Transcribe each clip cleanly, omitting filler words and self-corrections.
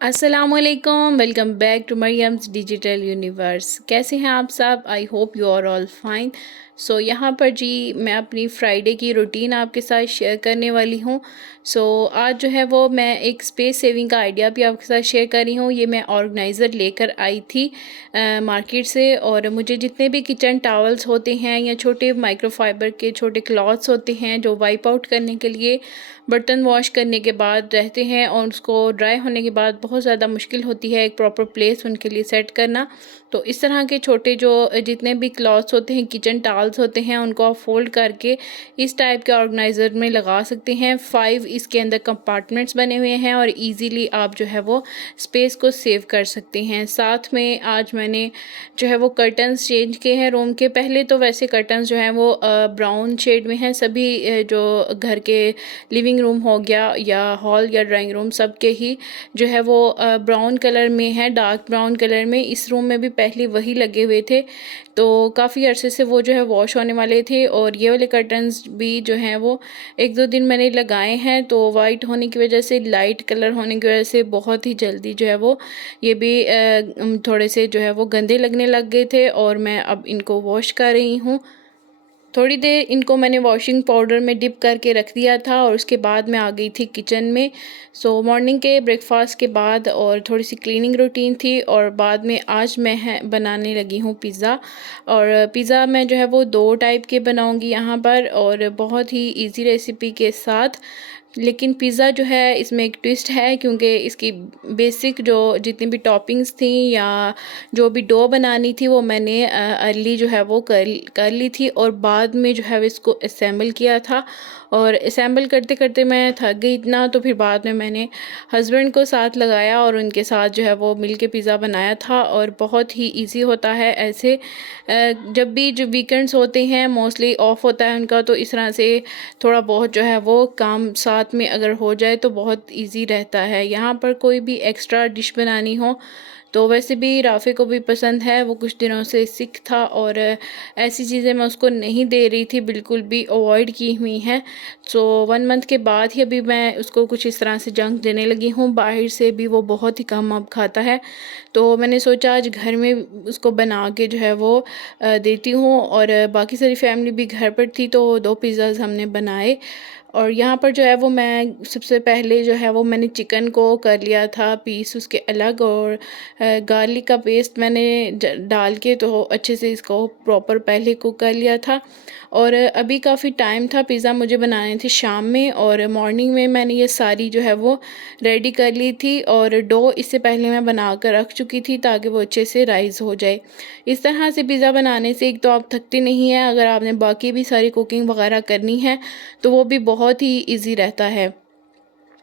असलकुम, welcome back to Maryam's digital universe. कैसे हैं आप सब? I hope you are all fine. यहाँ पर जी मैं अपनी फ्राइडे की रूटीन आपके साथ शेयर करने वाली हूँ। आज जो है वो मैं एक स्पेस सेविंग का आइडिया भी आपके साथ शेयर कर रही हूँ। ये मैं ऑर्गेनाइज़र लेकर आई थी मार्केट से, और मुझे जितने भी किचन टावल्स होते हैं या छोटे माइक्रोफाइबर के छोटे क्लॉथ्स होते हैं जो वाइप आउट करने के लिए बर्तन वॉश करने के बाद रहते हैं और उसको ड्राई होने के बाद बहुत ज़्यादा मुश्किल होती है एक प्रॉपर प्लेस उनके लिए सेट करना। तो इस तरह के छोटे जो जितने भी क्लॉथ्स होते हैं, किचन टावल्स होते हैं, उनको आप फोल्ड करके इस टाइप के ऑर्गेनाइज़र में लगा सकते हैं। 5 इसके अंदर कंपार्टमेंट्स बने हुए हैं और इजीली आप जो है वो स्पेस को सेव कर सकते हैं। साथ में आज मैंने जो है वो कर्टन्स चेंज किए हैं रूम के। पहले तो वैसे कर्टन्स जो हैं वो ब्राउन शेड में हैं सभी, जो घर के लिविंग रूम हो गया या हॉल या ड्राइंग रूम, सब के ही जो है वो ब्राउन कलर में है, डार्क ब्राउन कलर में। इस रूम में भी पहले वही लगे हुए थे, तो काफ़ी अरसे से वो जो है वॉश होने वाले थे। और ये वाले कर्टन्स भी जो हैं वो 1-2 दिन मैंने लगाए हैं, तो वाइट होने की वजह से, लाइट कलर होने की वजह से बहुत ही जल्दी जो है वो ये भी थोड़े से जो है वो गंदे लगने लग गए थे, और मैं अब इनको वॉश कर रही हूँ। थोड़ी देर इनको मैंने वॉशिंग पाउडर में डिप करके रख दिया था और उसके बाद मैं आ गई थी किचन में। मॉर्निंग के ब्रेकफास्ट के बाद और थोड़ी सी क्लीनिंग रूटीन थी, और बाद में आज मैं बनाने लगी हूँ पिज़्ज़ा। और पिज़्ज़ा मैं जो है वो 2 टाइप के बनाऊँगी यहाँ पर, और बहुत ही इजी रेसिपी के साथ। लेकिन पिज़्ज़ा जो है इसमें एक ट्विस्ट है, क्योंकि इसकी बेसिक जो जितनी भी टॉपिंग्स थी या जो भी डो बनानी थी वो मैंने अर्ली जो है वो कर ली थी, और बाद में जो है इसको असेंबल किया था। और असेंबल करते करते मैं थक गई इतना, तो फिर बाद में मैंने हस्बैंड को साथ लगाया और उनके साथ जो है वो मिल के पिज़्ज़ा बनाया था। और बहुत ही ईजी होता है ऐसे। जब भी जो वीकेंड्स होते हैं मोस्टली ऑफ होता है उनका, तो इस तरह से थोड़ा बहुत जो है वो काम साथ में अगर हो जाए तो बहुत इजी रहता है। यहाँ पर कोई भी एक्स्ट्रा डिश बनानी हो तो वैसे भी राफ़े को भी पसंद है, वो कुछ दिनों से सिक था और ऐसी चीज़ें मैं उसको नहीं दे रही थी, बिल्कुल भी अवॉइड की हुई हैं। 1 मंथ के बाद ही अभी मैं उसको कुछ इस तरह से जंक देने लगी हूँ। बाहर से भी वो बहुत ही कम अब खाता है, तो मैंने सोचा आज घर में उसको बना के जो है वो देती हूँ। और बाकी सारी फैमिली भी घर पर थी, तो 2 पिज़्ज़ाज़ हमने बनाए। और यहाँ पर जो है वो मैं सबसे पहले जो है वो मैंने चिकन को कर लिया था पीस उसके अलग, और गार्लिक का पेस्ट मैंने डाल के तो अच्छे से इसको प्रॉपर पहले कुक कर लिया था। और अभी काफ़ी टाइम था, पिज़्ज़ा मुझे बनाने थे शाम में, और मॉर्निंग में मैंने ये सारी जो है वो रेडी कर ली थी। और डो इससे पहले मैं बना कर रख चुकी थी ताकि वो अच्छे से राइज़ हो जाए। इस तरह से पिज़्ज़ा बनाने से एक तो आप थकते नहीं हैं, अगर आपने बाकी भी सारी कुकिंग वगैरह करनी है तो वो भी बहुत ही ईजी रहता है।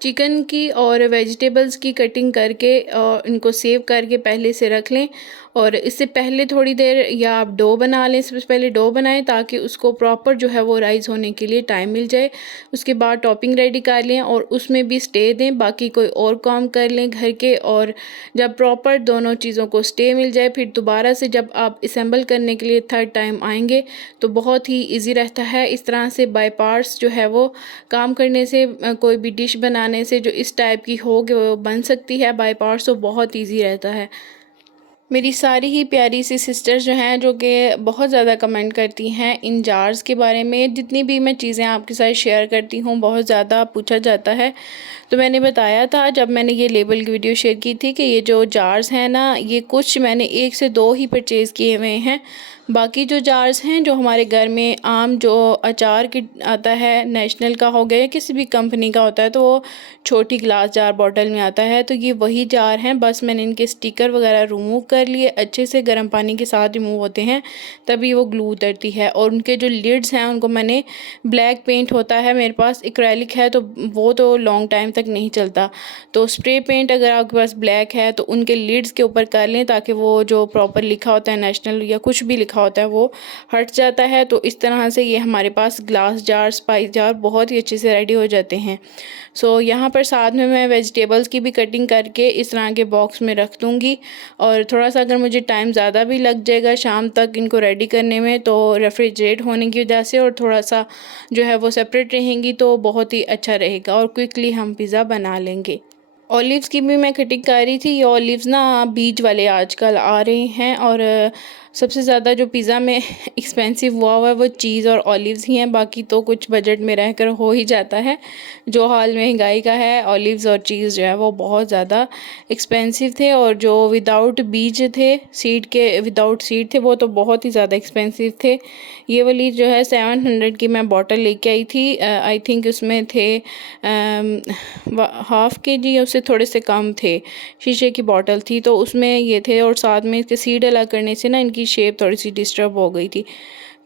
चिकन की और वेजिटेबल्स की कटिंग करके इनको सेव करके पहले से रख लें, और इससे पहले थोड़ी देर या आप डो बना लें, सबसे पहले डो बनाएं ताकि उसको प्रॉपर जो है वो राइज़ होने के लिए टाइम मिल जाए। उसके बाद टॉपिंग रेडी कर लें और उसमें भी स्टे दें, बाकी कोई और काम कर लें घर के। और जब प्रॉपर दोनों चीज़ों को स्टे मिल जाए, फिर दोबारा से जब आप असेंबल करने के लिए थर्ड टाइम आएंगे तो बहुत ही ईजी रहता है। इस तरह से बाय पार्ट्स जो है वो काम करने से कोई भी डिश बनाने से जो इस टाइप की हो कि वो बन सकती है बाय पार्ट्स, तो बहुत ईजी रहता है। मेरी सारी ही प्यारी सी सिस्टर्स जो हैं, जो कि बहुत ज़्यादा कमेंट करती हैं इन जार्स के बारे में। जितनी भी मैं चीज़ें आपके साथ शेयर करती हूँ बहुत ज़्यादा पूछा जाता है, तो मैंने बताया था जब मैंने ये लेबल की वीडियो शेयर की थी कि ये जो जार्स हैं ना, ये कुछ मैंने 1 से 2 ही परचेज़ किए हुए हैं। बाकी जो जार्स हैं जो हमारे घर में आम जो अचार की आता है, नेशनल का हो गया, किसी भी कंपनी का होता है, तो वो छोटी ग्लास जार बॉटल में आता है, तो ये वही जार हैं। बस मैंने इनके स्टिकर वगैरह रिमूव कर लिए, अच्छे से गर्म पानी के साथ रिमूव होते हैं तभी वो ग्लू उतरती है। और उनके जो लिड्स हैं उनको मैंने ब्लैक पेंट होता है, मेरे पास एक्रेलिक है तो वो तो लॉन्ग टाइम तक नहीं चलता, तो स्प्रे पेंट अगर आपके पास ब्लैक है तो उनके लिड्स के ऊपर कर लें ताकि वो जो प्रॉपर लिखा होता है नेशनल या कुछ भी लिखा होता है वो हट जाता है। तो इस तरह से ये हमारे पास ग्लास जार, स्पाइस जार बहुत ही अच्छे से रेडी हो जाते हैं। यहाँ पर साथ में मैं वेजिटेबल्स की भी कटिंग करके इस तरह के बॉक्स में रख दूँगी। और थोड़ा सा अगर मुझे टाइम ज़्यादा भी लग जाएगा शाम तक इनको रेडी करने में, तो रेफ्रिजरेट होने की वजह से और थोड़ा सा जो है वो सेपरेट रहेंगी तो बहुत ही अच्छा रहेगा और क्विकली हम पिज़्ज़ा बना लेंगे। ऑलिव्स की भी मैं कटिंग कर रही थी। ये ऑलिव्स ना बीज वाले आजकल आ रहे हैं, और सबसे ज़्यादा जो पिज़्ज़ा में एक्सपेंसिव हुआ है वो चीज़ और ऑलिव्स ही हैं। बाकी तो कुछ बजट में रहकर हो ही जाता है। जो हाल महंगाई का है, ऑलिव्स और चीज़ जो है वो बहुत ज़्यादा एक्सपेंसिव थे, और जो विदाउट बीज थे, सीड के विदाउट सीड थे, वो तो बहुत ही ज़्यादा एक्सपेंसिव थे। ये वाली जो है 700 की मैं बॉटल लेके आई थी। आई थिंक उसमें थे हाफ़ के जी या उससे थोड़े से कम थे। शीशे की बॉटल थी तो उसमें ये थे, और साथ में इसके सीड अलग करने से ना इनकी शेप थोड़ी सी डिस्टर्ब हो गई थी,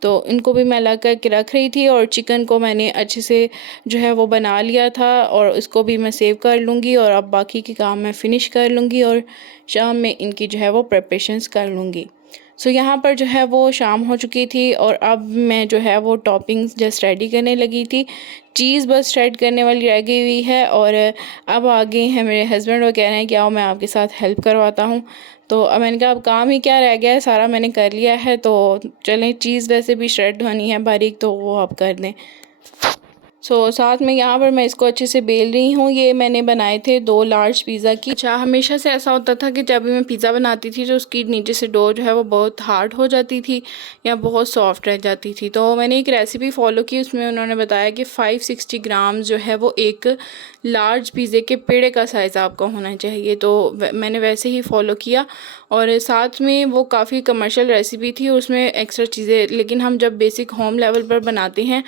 तो इनको भी मैं अलग करके रख रही थी। और चिकन को मैंने अच्छे से जो है वो बना लिया था, और इसको भी मैं सेव कर लूँगी, और अब बाकी के काम मैं फ़िनिश कर लूँगी, और शाम में इनकी जो है वो प्रिपरेशंस कर लूँगी। सो यहाँ पर जो है वो शाम हो चुकी थी, और अब मैं जो है वो टॉपिंग्स जस्ट रेडी करने लगी थी। चीज़ बस रेड करने वाली रह गई हुई है, और अब आ गए हैं मेरे हस्बैंड, वो कह रहे हैं कि आओ मैं आपके साथ हेल्प करवाता हूँ। तो अब मैंने कहा अब काम ही क्या रह गया है, सारा मैंने कर लिया है, तो चलें, चीज़ वैसे भी श्रेड होनी है बारीक, तो वो आप कर दें। साथ में यहाँ पर मैं इसको अच्छे से बेल रही हूँ। ये मैंने बनाए थे 2 लार्ज पिज़्ज़ा की। अच्छा, हमेशा से ऐसा होता था कि जब भी मैं पिज़्ज़ा बनाती थी तो उसकी नीचे से डो जो है वो बहुत हार्ड हो जाती थी या बहुत सॉफ्ट रह जाती थी। तो मैंने एक रेसिपी फॉलो की, उसमें उन्होंने बताया कि 560 ग्राम जो है वो एक लार्ज पिज़्ज़े के पेड़े का साइज़ आपका होना चाहिए। तो मैंने वैसे ही फॉलो किया, और साथ में वो काफ़ी कमर्शियल रेसिपी थी, उसमें एक्स्ट्रा चीज़ें, लेकिन हम जब बेसिक होम लेवल पर बनाते हैं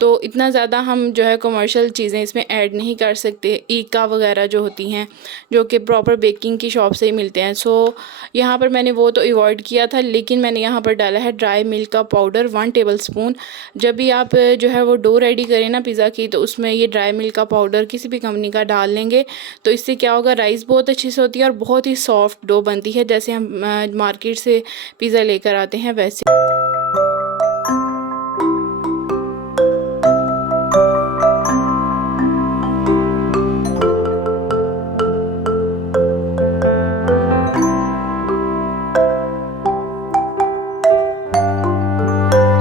तो इतना ज़्यादा हम जो है कमर्शियल चीज़ें इसमें ऐड नहीं कर सकते। ईका वगैरह जो होती हैं, जो कि प्रॉपर बेकिंग की शॉप से ही मिलते हैं। यहाँ पर मैंने वो तो अवॉइड किया था, लेकिन मैंने यहाँ पर डाला है ड्राई मिल्क का पाउडर 1 टेबलस्पून। जब भी आप जो है वो डो रेडी करें ना पिज़्ज़ा की, तो उसमें ये ड्राई मिल्क का पाउडर किसी भी कंपनी का डाल लेंगे, तो इससे क्या होगा, राइस बहुत अच्छी से होती है और बहुत ही सॉफ्ट डो बनती है, जैसे हम मार्केट से पिज़्ज़ा लेकर आते हैं वैसे।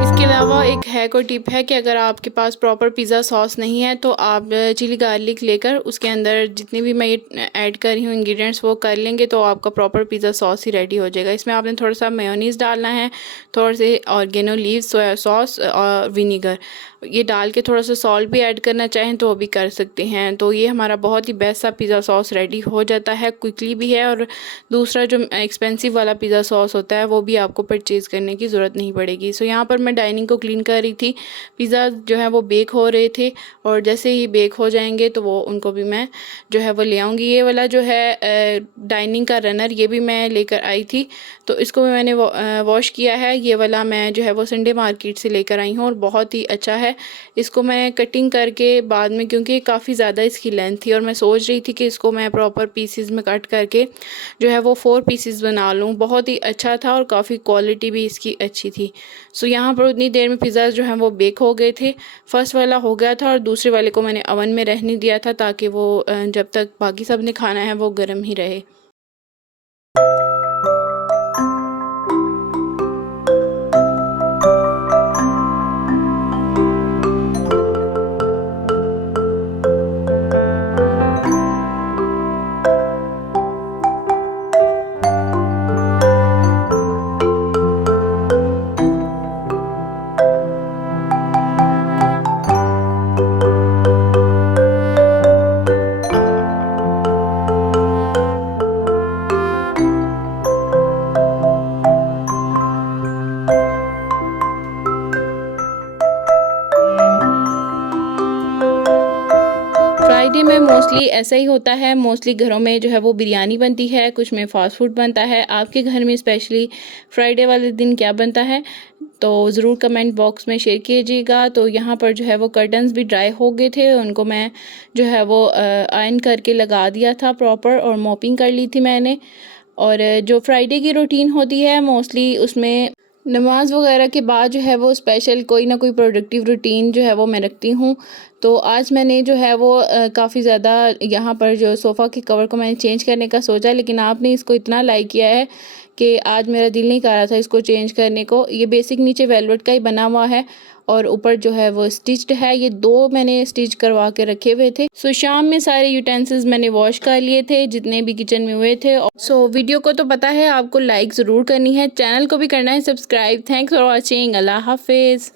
इसके अलावा एक हैक और टिप है कि अगर आपके पास प्रॉपर पिज़्ज़ा सॉस नहीं है, तो आप चिली गार्लिक लेकर उसके अंदर जितनी भी मैं ये ऐड कर रही हूँ इंग्रेडिएंट्स वो कर लेंगे, तो आपका प्रॉपर पिज़्ज़ा सॉस ही रेडी हो जाएगा। इसमें आपने थोड़ा सा मेयोनीज़ डालना है, थोड़े से ऑर्गेनो लीव्स, सोया सॉस और विनीगर, ये डाल के थोड़ा सा सॉल्ट भी ऐड करना चाहें तो वो भी कर सकते हैं। तो ये हमारा बहुत ही बेस्ट सा पिज़्ज़ा सॉस रेडी हो जाता है, क्विकली भी है, और दूसरा जो एक्सपेंसिव वाला पिज़्ज़ा सॉस होता है वो भी आपको परचेज़ करने की ज़रूरत नहीं पड़ेगी। यहाँ पर मैं डाइनिंग को क्लीन कर रही थी। पिज़्ज़ा जो है वो बेक हो रहे थे, और जैसे ही बेक हो जाएंगे तो वो उनको भी मैं जो है वो ले आऊँगी। ये वाला जो है डाइनिंग का रनर, ये भी मैं लेकर आई थी, तो इसको भी मैंने वॉश किया है। ये वाला मैं जो है वो संडे मार्केट से लेकर आई हूँ, और बहुत ही अच्छा है। इसको मैं कटिंग करके बाद में, क्योंकि काफ़ी ज़्यादा इसकी लेंथ थी और मैं सोच रही थी कि इसको मैं प्रॉपर पीसेस में कट करके जो है वो 4 पीसेस बना लूँ। बहुत ही अच्छा था और काफ़ी क्वालिटी भी इसकी अच्छी थी। यहाँ पर उतनी देर में पिज़्ज़ा जो है वो बेक हो गए थे। फर्स्ट वाला हो गया था और दूसरे वाले को मैंने ओवन में रहने दिया था, ताकि वो जब तक बाकी सब ने खाना है वो गर्म ही रहे। फ्राइडे में मोस्टली ऐसा ही होता है। मोस्टली घरों में जो है वो बिरयानी बनती है, कुछ में फ़ास्ट फूड बनता है। आपके घर में स्पेशली फ्राइडे वाले दिन क्या बनता है, तो ज़रूर कमेंट बॉक्स में शेयर कीजिएगा। तो यहाँ पर जो है वो कर्टन्स भी ड्राई हो गए थे, उनको मैं जो है वो आयरन करके लगा दिया था प्रॉपर, और मॉपिंग कर ली थी मैंने। और जो फ्राइडे की रूटीन होती है मोस्टली उसमें नमाज़ वगैरह के बाद जो है वो स्पेशल कोई ना कोई प्रोडक्टिव रूटीन जो है वो मैं रखती हूँ। तो आज मैंने जो है वो काफ़ी ज़्यादा यहाँ पर जो सोफ़ा के कवर को मैंने चेंज करने का सोचा, लेकिन आपने इसको इतना लाइक किया है कि आज मेरा दिल नहीं कर रहा था इसको चेंज करने को। ये बेसिक नीचे वेलवेट का ही बना हुआ है और ऊपर जो है वो स्टिच्ड है। ये 2 मैंने स्टिच करवा के रखे हुए थे। सो शाम में सारे यूटेंसिल्स मैंने वॉश कर लिए थे जितने भी किचन में हुए थे। सो वीडियो को तो पता है आपको लाइक ज़रूर करनी है, चैनल को भी करना है सब्सक्राइब। Thanks for watching. अल्लाह हाफिज़।